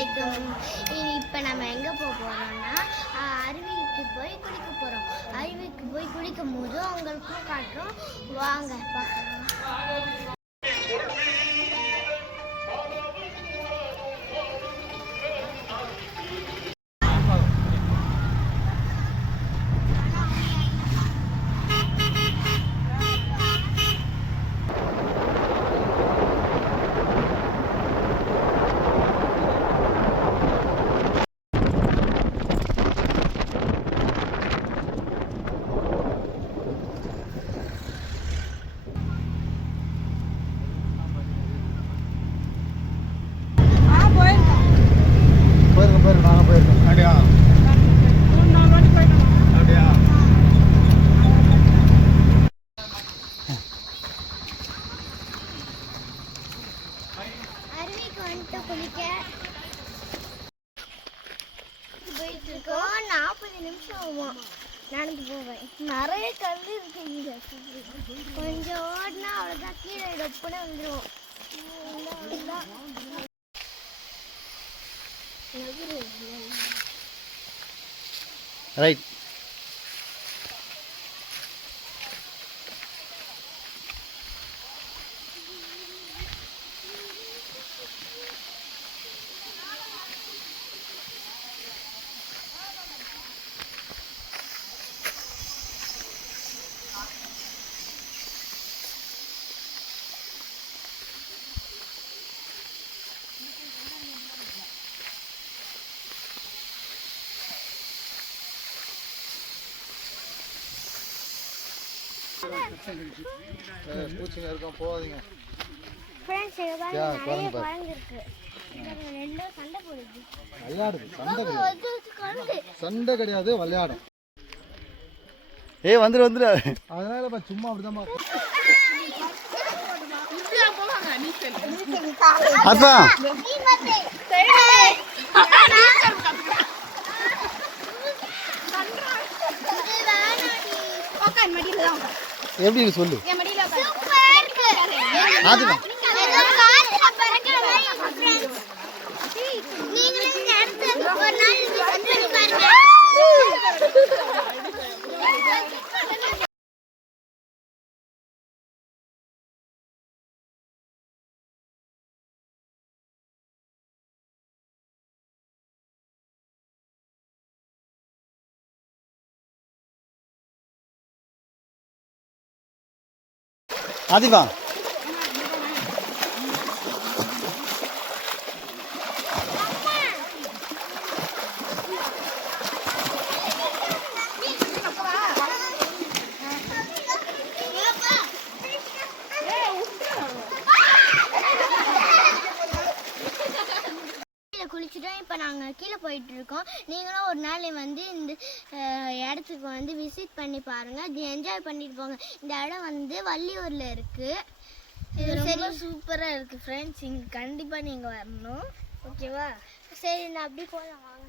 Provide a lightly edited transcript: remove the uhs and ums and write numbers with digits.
அலைக்கும். இப்போ நம்ம எங்கே போகிறோம்னா அருவிக்கு போய் குளிக்க போகிறோம். அருவிக்கு போய் குளிக்கும் போது அவங்களுக்கும் காட்டுறோம், வாங்க பார்க்கலாம். அருவிக்கு வந்துட்டு குளிக்க போயிட்டு இருக்கோம். 40 நிமிஷம் ஆகும் நடந்து போவேன். நிறைய கல் இருக்கு இங்க. கொஞ்சம் ஓடினா அவ்வளோதான், கீழே டொப்புன்னு வந்துடும். ரைட். பூச்சிங்க இருக்கும், போகாதீங்க. சண்டை கிடையாது, விளையாடும். வந்துரு வந்துரு. அதனால சும்மா அப்படிதான். எப்படி சொல்லு. ஆதிவா குளிச்சுட்டோம். இப்போ நாங்கள் கீழே போயிட்டு இருக்கோம். நீங்களும் ஒரு நாள் வந்து இந்த இடத்துக்கு வந்து விசிட் பண்ணி பாருங்கள், இது என்ஜாய் பண்ணிட்டு போங்க. இந்த இடம் வந்து வள்ளியூரில் இருக்குது. இது ரொம்ப சூப்பராக இருக்குது ஃப்ரெண்ட்ஸ். இங்கே கண்டிப்பாக நீங்கள் வரணும், ஓகேவா? சரி, நான் அப்படி போகலாம் வாங்க.